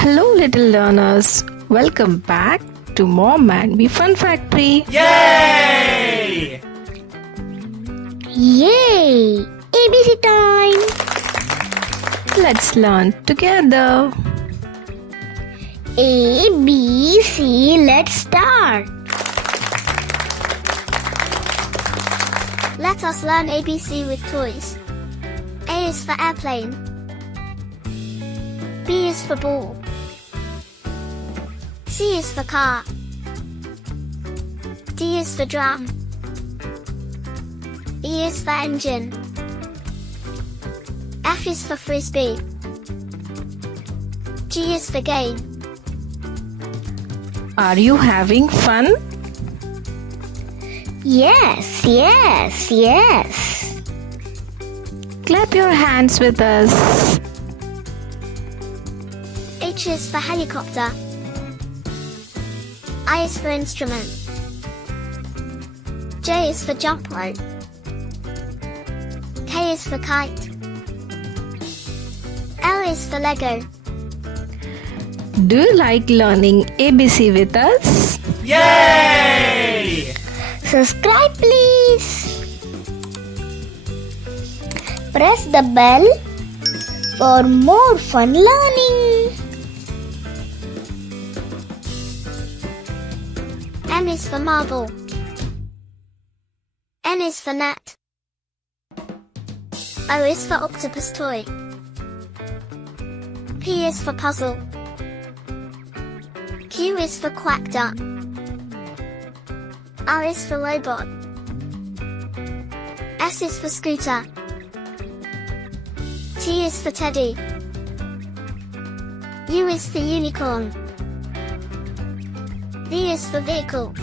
Hello, little learners. Welcome back to Mom and Me Fun Factory. Yay! Yay! ABC time! Let's learn together. A, B, C, let's start. Let us learn ABC with toys. A is for airplane. B is for ball. C is for car. D is for drum. E is for engine. F is for frisbee. G is for game. Are you having fun? Yes, yes, yes. Clap your hands with us. H is for helicopter. I is for instrument. J is for jump rope. K is for kite. L is for Lego. Do you like learning ABC with us? Yay! Subscribe please. Press the bell for more fun learning. M is for marble. N is for net. O is for octopus toy. P is for puzzle. Q is for quack duck. R is for robot. S is for scooter. T is for teddy. U is for unicorn. V is for vehicle.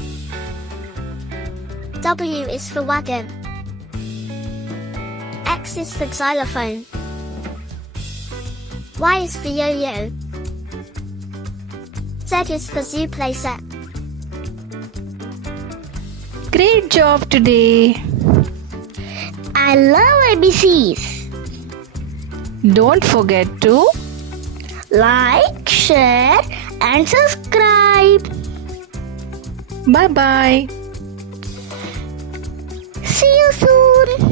W is for wagon. X is for xylophone. Y is for yo-yo. Z is for zoo playset. Great job today. I love ABCs. Don't forget to Like, share and subscribe. bye-bye. See you soon.